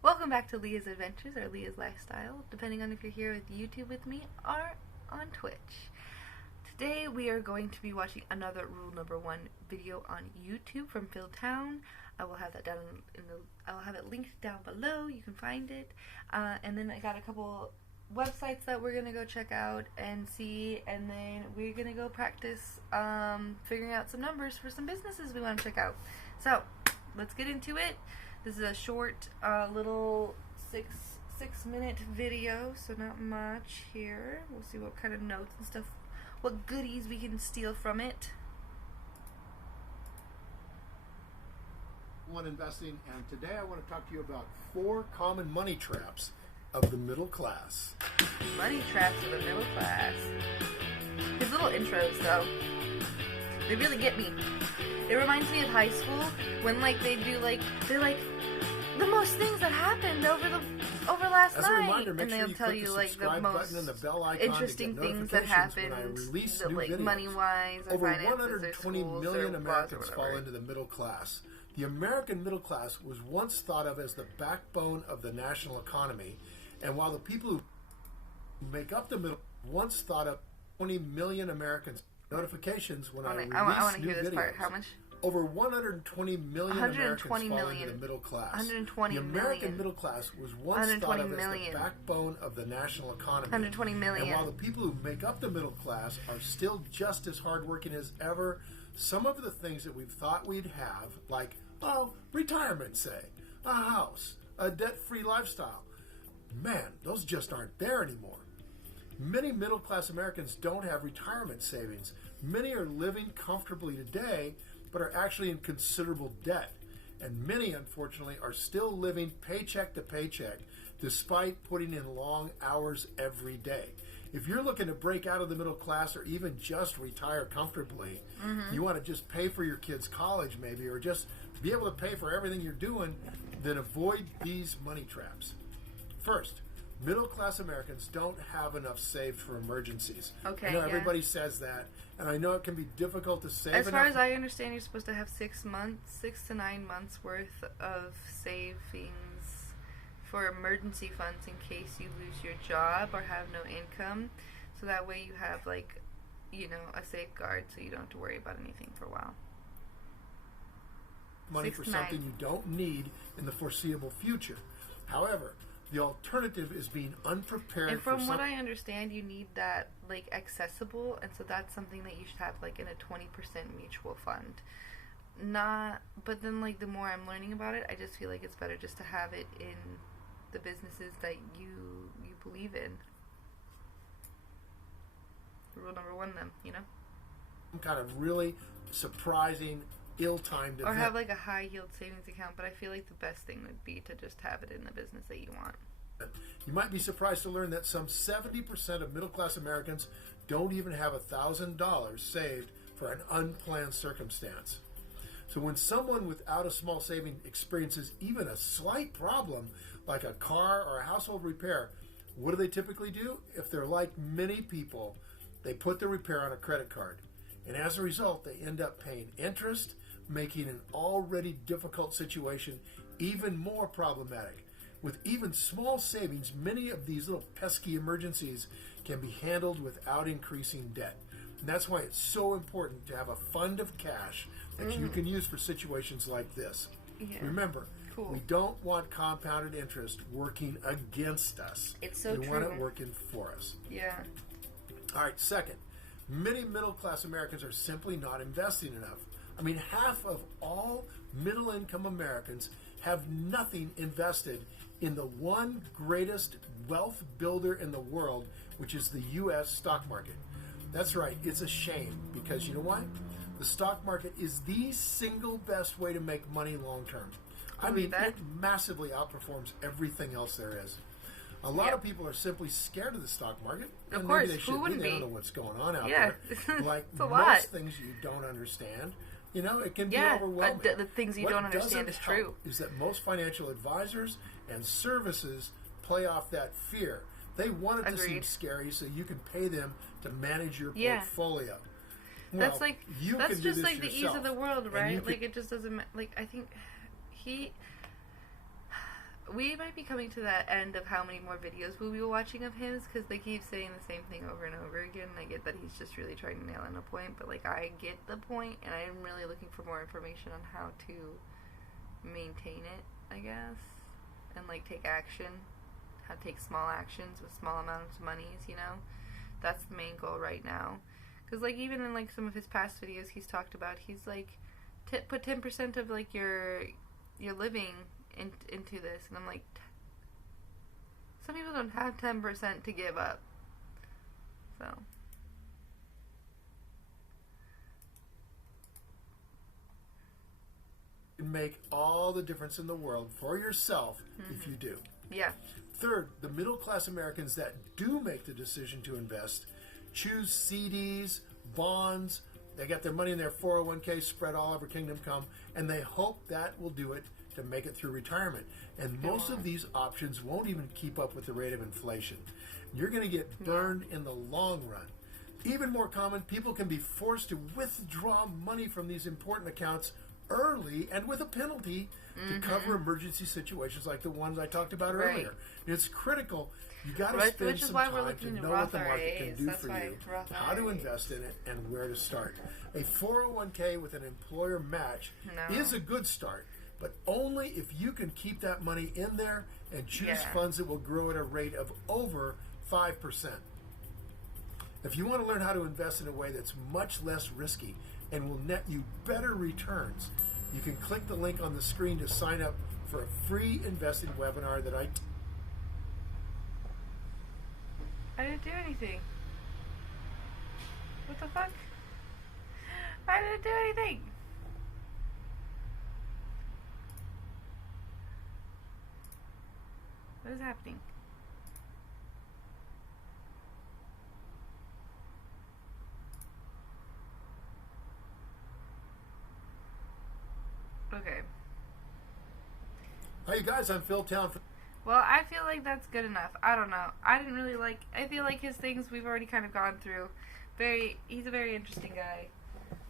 Welcome back to Leah's Adventures or Leah's Lifestyle, depending on if you're here with YouTube with me or on Twitch. Today we are going to be watching another Rule Number 1 video on YouTube from Phil Town. I will have that down I'll have it linked down below. You can find it. And then I got a couple websites that we're gonna go check out and see, and then we're gonna go practice figuring out some numbers for some businesses we want to check out. So let's get into it. This is a short little six minute video, so not much here. We'll see what kind of notes and stuff, what goodies we can steal from it. Investing, and today I want to talk to you about 4 common money traps of the middle class. Money traps of the middle class. His little intros, though, they really get me. It reminds me of high school when, like, they're like the most things that happened over last As a night, reminder, make and sure they'll you tell click you the like the subscribe most button and the bell icon interesting to get things that notifications happened, when I release new like videos. money-wise or Over finances 120 or schools million or Americans or fall into the middle class. The American middle class was once thought of as the backbone of the national economy, and while the people who make up the middle once thought of 20 million Americans notifications when I release new hear this videos. Part. How much? Over 120 million Americans fall into the middle class. 120 the American million. middle class was once thought of as the backbone of the national economy. 120 million. And while the people who make up the middle class are still just as hardworking as ever, some of the things that we've thought we'd have, like, retirement, say, a house, a debt-free lifestyle, man, those just aren't there anymore. Many middle-class Americans don't have retirement savings. Many are living comfortably today, but are actually in considerable debt. And many, unfortunately, are still living paycheck to paycheck, despite putting in long hours every day. If you're looking to break out of the middle class or even just retire comfortably, you want to just pay for your kids' college maybe, or just be able to pay for everything you're doing, then avoid these money traps. First, middle-class Americans don't have enough saved for emergencies. Okay, I know everybody says that, and I know it can be difficult to save As far enough. as I understand, you're supposed to have 6 to 9 months worth of savings for emergency funds in case you lose your job or have no income. So that way you have, like, a safeguard so you don't have to worry about anything for a while. Money for something you don't need in the foreseeable future. However, the alternative is being unprepared. And from what I understand, you need that, like, accessible, and so that's something that you should have, like, in a 20% mutual fund. But then, like, the more I'm learning about it, I just feel like it's better just to have it in the businesses that you believe in. Rule number 1, then, Some kind of really surprising, ill-timed event. Or have, like, a high-yield savings account, but I feel like the best thing would be to just have it in the business that you want. You might be surprised to learn that some 70% of middle-class Americans don't even have $1,000 saved for an unplanned circumstance. So when someone without a small saving experiences even a slight problem, like a car or a household repair, what do they typically do? If they're like many people, they put the repair on a credit card. And as a result, they end up paying interest, making an already difficult situation even more problematic. With even small savings, many of these little pesky emergencies can be handled without increasing debt. And that's why it's so important to have a fund of cash that you can use for situations like this. Yeah. Remember, Cool. we don't want compounded interest working against us. It's so we true. want it working for us. Yeah. All right, second, many middle-class Americans are simply not investing enough. I mean, half of all middle-income Americans have nothing invested in the one greatest wealth builder in the world, which is the U.S. stock market. That's right, it's a shame, because you know what? The stock market is the single best way to make money long-term. I mean, it massively outperforms everything else there is. A lot of people are simply scared of the stock market. Of and course, maybe they should who wouldn't be. They be? don't know what's going on out there. Like It's a most lot. things you don't understand, it can be Yeah, overwhelming. the things you don't understand is true. Is that most financial advisors and services play off that fear. They want it to seem Agreed. scary so you can pay them to manage your Yeah. portfolio. That's Well, like you that's can do just this like the ease yourself, of the world, and right? you Like can- it just doesn't like I think we might be coming to that end of how many more videos we'll be watching of his, because they keep saying the same thing over and over again. And I get that he's just really trying to nail in a point, but like I get the point, and I'm really looking for more information on how to maintain it, I guess, and like take action, how to take small actions with small amounts of monies, you know. That's the main goal right now, because like even in like some of his past videos he's talked about, he's like put 10% of like your living into this, and I'm like, some people don't have 10% to give up. So make all the difference in the world for yourself if you do. Yeah. Third, the middle class Americans that do make the decision to invest choose CDs, bonds. They got their money in their 401k spread all over Kingdom Come, and they hope that will do it to make it through retirement. And most of these options won't even keep up with the rate of inflation. You're going to get burned in the long run. Even more common, people can be forced to withdraw money from these important accounts early and with a penalty to cover emergency situations like the ones I talked about earlier. It's critical. You got to spend some time to know what the market can do for you, how to invest in it, and where to start. A 401k with an employer match is a good start, but only if you can keep that money in there and choose funds that will grow at a rate of over 5%. If you want to learn how to invest in a way that's much less risky and will net you better returns, you can click the link on the screen to sign up for a free investing webinar that I didn't do anything. What the fuck? I didn't do anything. What is happening? Okay. Hi, you guys. I'm Phil Town. Well, I feel like that's good enough. I don't know. I didn't really like... I feel like his things we've already kind of gone through. He's a very interesting guy.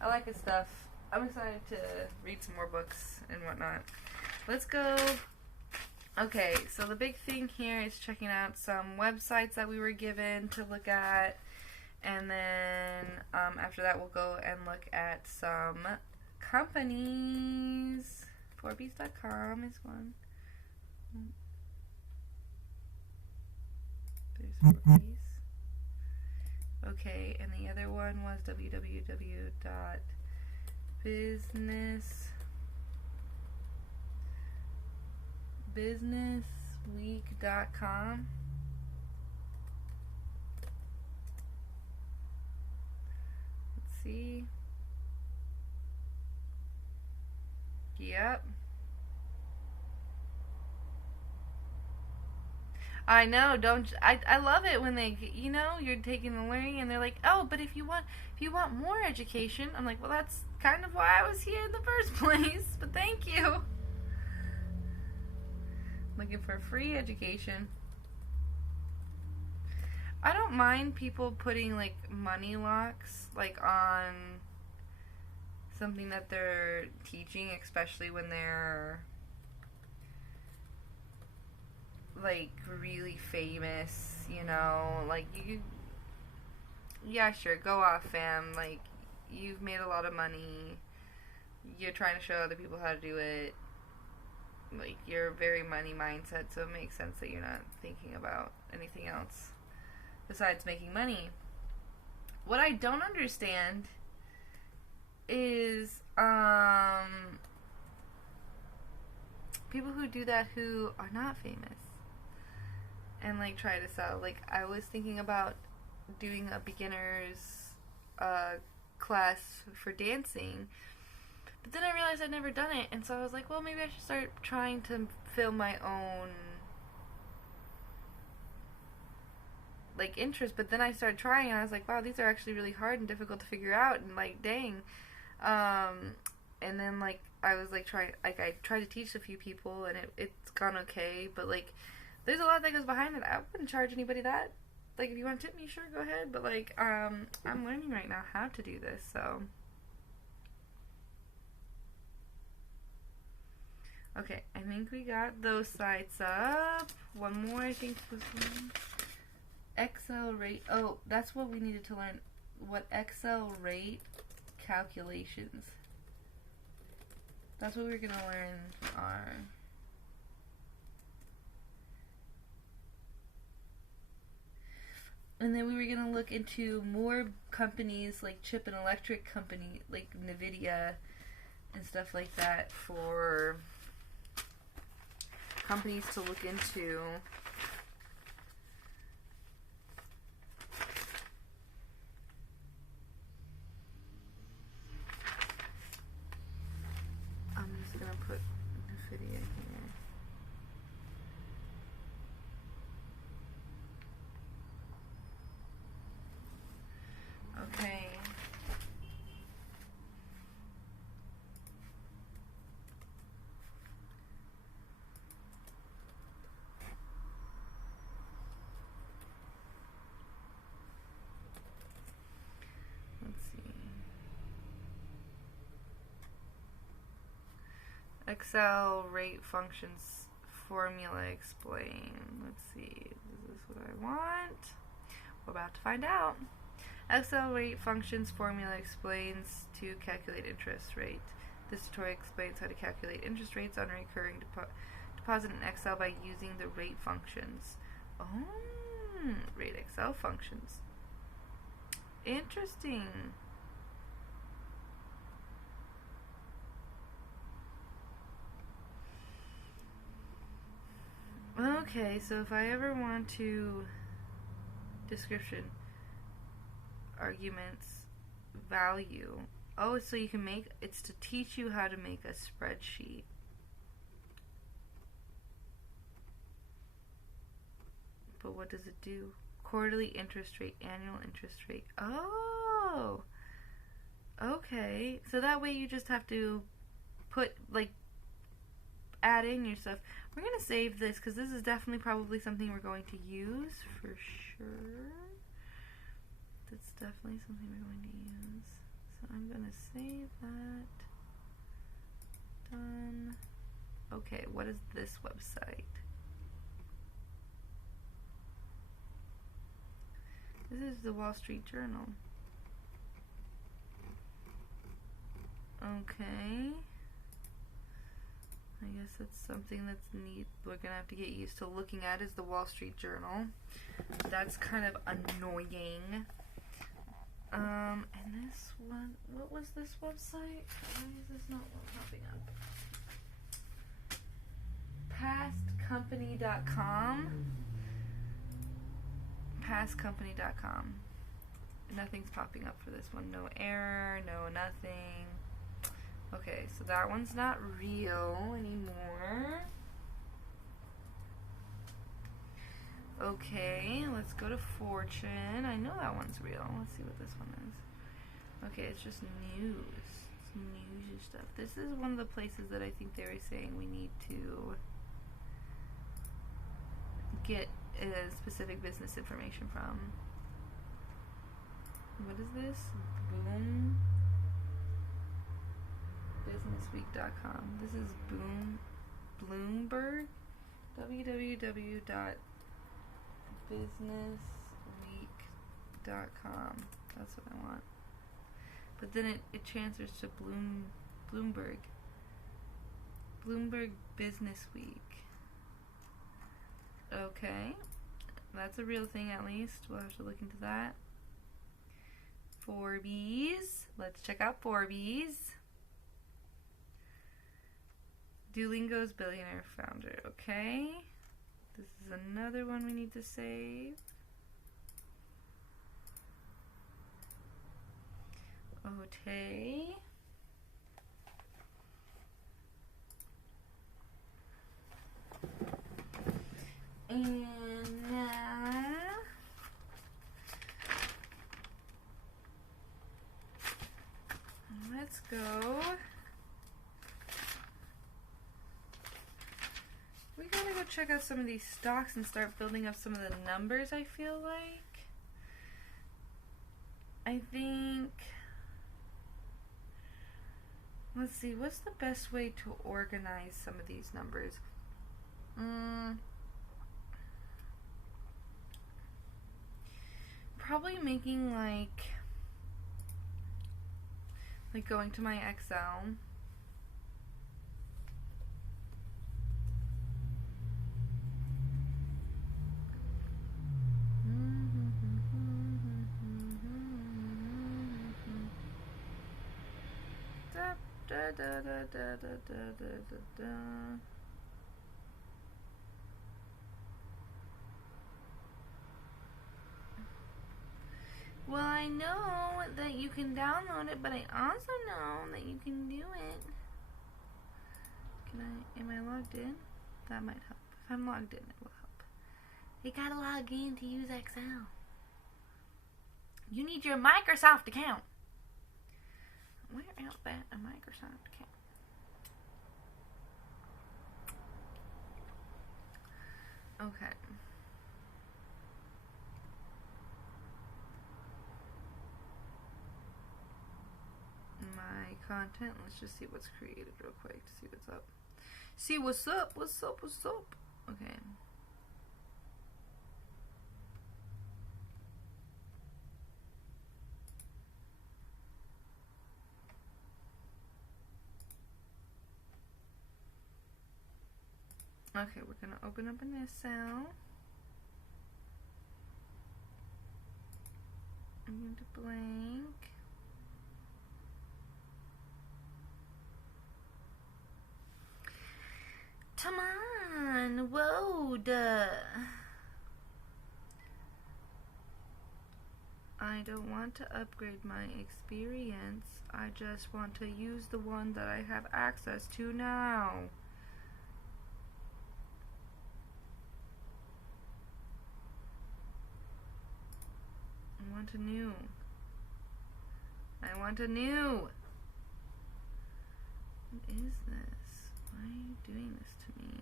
I like his stuff. I'm excited to read some more books and whatnot. Let's go... Okay, so the big thing here is checking out some websites that we were given to look at. And then after that, we'll go and look at some companies. Forbes.com is one. There's Forbes. Okay, and the other one was businessweek.com. Let's see. Yep. I know, I love it when they, you know, you're taking the learning and they're like, oh, but if you want more education, I'm like, well, that's kind of why I was here in the first place, but thank you. Looking for free education. I don't mind people putting like money locks like on something that they're teaching, especially when they're like really famous, you know, like yeah, sure, go off, fam, like you've made a lot of money, you're trying to show other people how to do it, like you're very money mindset, so it makes sense that you're not thinking about anything else besides making money. What I don't understand is people who do that who are not famous and like try to sell. Like I was thinking about doing a beginner's class for dancing, but then I realized I'd never done it, and so I was like, well, maybe I should start trying to film my own like interest. But then I started trying and I was like, wow, these are actually really hard and difficult to figure out, and like dang. And then like I was like I tried to teach a few people and it's gone okay, but like there's a lot that goes behind it. I wouldn't charge anybody that. Like if you want to tip me, sure, go ahead, but like I'm learning right now how to do this, so Okay, I think we got those sites up. One more, I think, was one. Excel rate. Oh, that's what we needed to learn. What Excel rate calculations. That's what we're going to learn are. And then we were going to look into more companies like chip and electric company, like NVIDIA and stuff like that, for companies to look into. I'm just going to put NVIDIA here. Okay. Let's see. Excel rate functions formula explain. Let's see. Is this what I want? We're about to find out. Excel rate functions formula explains to calculate interest rate. This tutorial explains how to calculate interest rates on a recurring deposit in Excel by using the rate functions. Oh, rate Excel functions. Interesting. Okay, so if I ever want to description arguments value. Oh, so you can make, it's to teach you how to make a spreadsheet. But what does it do? Quarterly interest rate, annual interest rate. Oh, okay. So that way you just have to put, like, add in your stuff. We're going to save this because this is definitely probably something we're going to use for sure. That's definitely something we're going to use. So I'm going to save that. Done. Okay, what is this website? This is the Wall Street Journal. Okay. I guess that's something that's neat. We're going to have to get used to looking at is the Wall Street Journal. That's kind of annoying. And this one, what was this website? Why is this not popping up? Pastcompany.com. Pastcompany.com. Nothing's popping up for this one. No error, no nothing. Okay, so that one's not real anymore. Okay, let's go to Fortune. I know that one's real. Let's see what this one is. Okay, it's just news. It's news and stuff. This is one of the places that I think they were saying we need to get specific business information from. What is this? Boom. Businessweek.com. This is Bloomberg. www.businessweek.com. That's what I want. But then it transfers to Bloomberg. Bloomberg Business Week. Okay. That's a real thing at least. We'll have to look into that. Forbes. Let's check out Forbes. Duolingo's billionaire founder. Okay. This is another one we need to save. Okay. And now let's go. We gotta go check out some of these stocks and start building up some of the numbers, I feel like. I think Let's see, what's the best way to organize some of these numbers? Probably making like going to my Excel. Well, I know that you can download it, but I also know that you can do it. Am I logged in? That might help. If I'm logged in, it will help. You gotta log in to use Excel. You need your Microsoft account. Where else at a Microsoft account? Okay. My content. Let's just see what's created real quick to see what's up. See what's up. What's up? What's up? Okay. Okay, we're gonna open up in this cell. I'm going to blank. Come on, load. I don't want to upgrade my experience. I just want to use the one that I have access to now. I want a new. I want a new. What is this? Why are you doing this to me?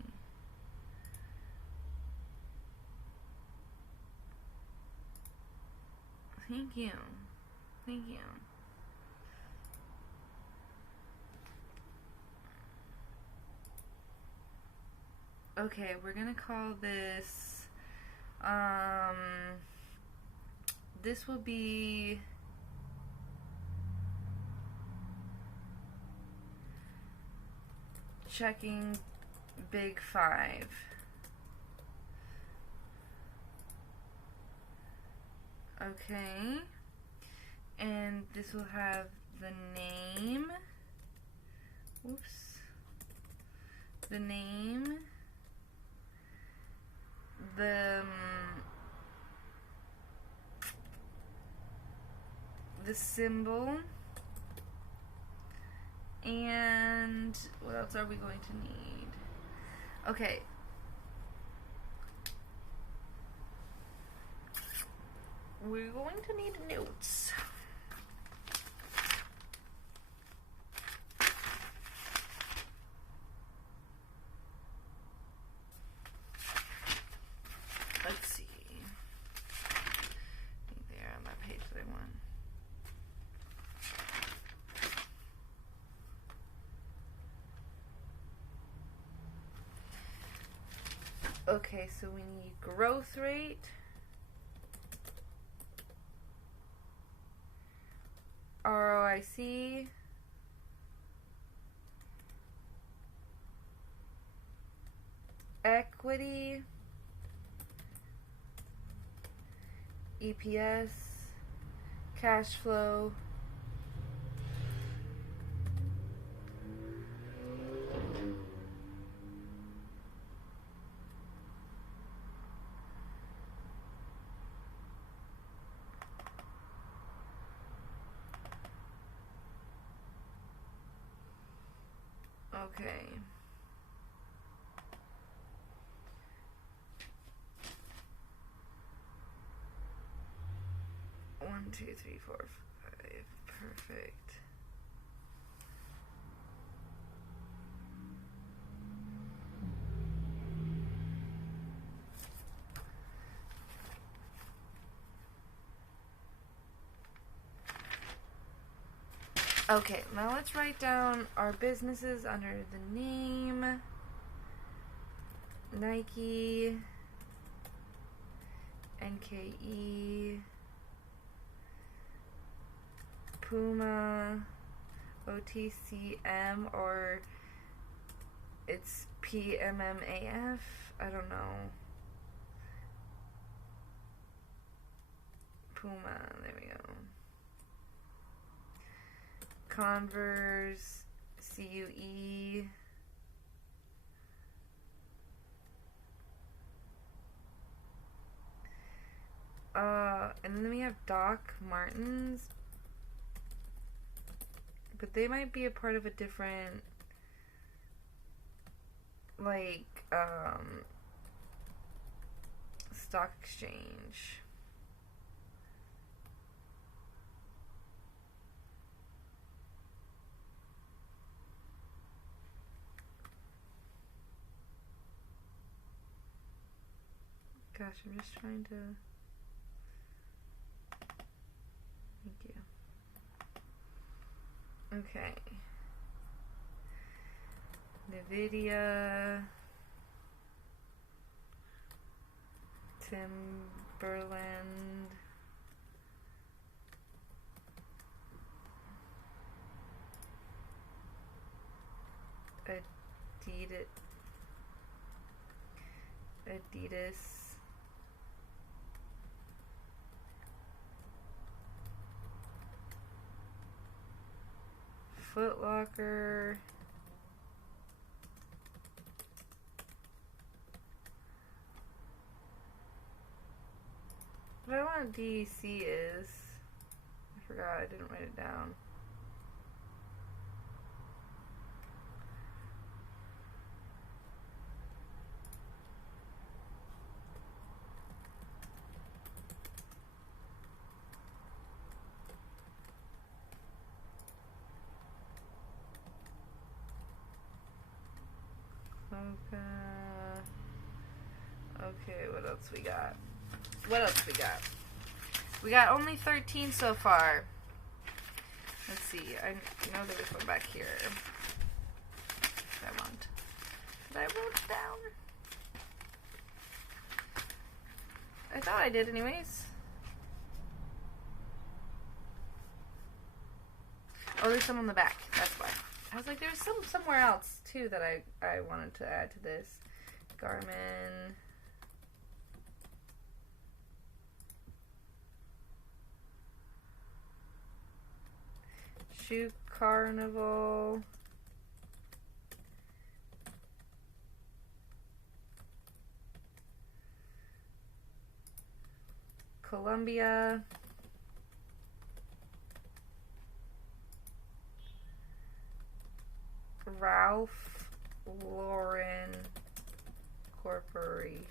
Thank you. Thank you. Okay, we're gonna call this, this will be checking Big Five. Okay, and this will have the name, whoops, the name, the symbol, and what else are we going to need? Okay. We're going to need notes. Let's see. I think they're on that page that I want. Okay, so we need growth rate, ROIC, equity, EPS, cash flow, okay. One, two, three, four, five. Perfect. Okay, now let's write down our businesses under the name Nike, NKE, Puma, OTCM, or it's PMMAF. I don't know. Puma, there we go. Converse, CUE. And then we have Doc Martens, but they might be a part of a different, like, stock exchange. Gosh, I'm just trying to... Thank you. Okay. NVIDIA. Timberland. Adidas. Foot Locker. What I want DEC is, I forgot, I didn't write it down. Okay, what else we got? We got only 13 so far. Let's see. I know there was one back here. I want. Did I wrote it down? I thought I did anyways. Oh, there's some on the back. That's why. I was like, there's some somewhere else too that I wanted to add to this. Garmin. Shoe Carnival. Columbia. Ralph Lauren Corporation.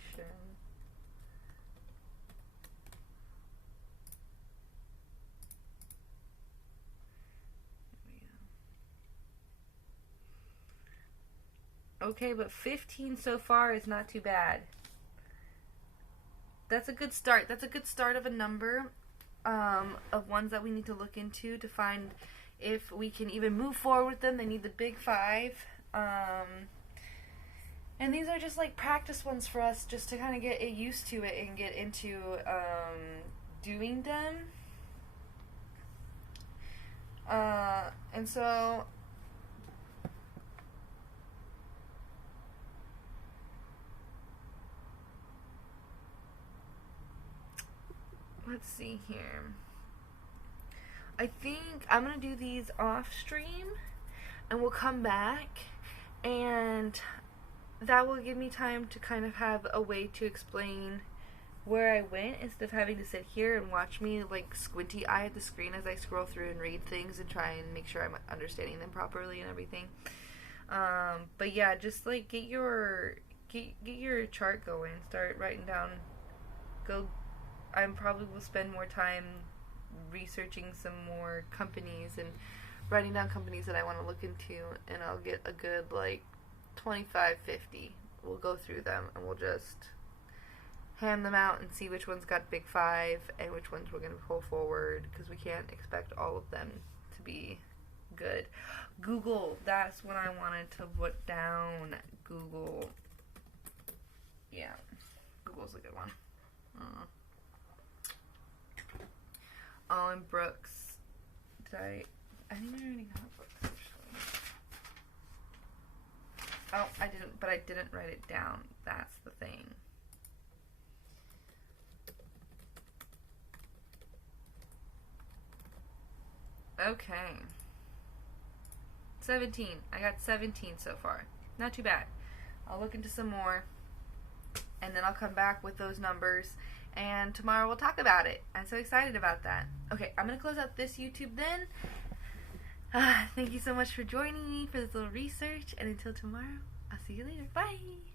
Okay, but 15 so far is not too bad. That's a good start. That's a good start of a number of ones that we need to look into to find if we can even move forward with them. They need the big 5. And these are just like practice ones for us just to kind of get used to it and get into doing them. And so let's see here. I think I'm going to do these off stream and we'll come back and that will give me time to kind of have a way to explain where I went instead of having to sit here and watch me like squinty eye at the screen as I scroll through and read things and try and make sure I'm understanding them properly and everything. But yeah, just like get your chart going, start writing down, I probably will spend more time researching some more companies and writing down companies that I want to look into, and I'll get a good like 25, 50. We'll go through them and we'll just hand them out and see which ones got big 5 and which ones we're going to pull forward, because we can't expect all of them to be good. Google, that's what I wanted to put down. Google. Yeah, Google's a good one. Olin Brooks. I think I already got books, actually. Oh, I didn't, but I didn't write it down. That's the thing. Okay. 17. I got 17 so far. Not too bad. I'll look into some more, and then I'll come back with those numbers, and tomorrow we'll talk about it. I'm so excited about that. Okay, I'm going to close out this YouTube then. Thank you so much for joining me for this little research, and until tomorrow, I'll see you later. Bye!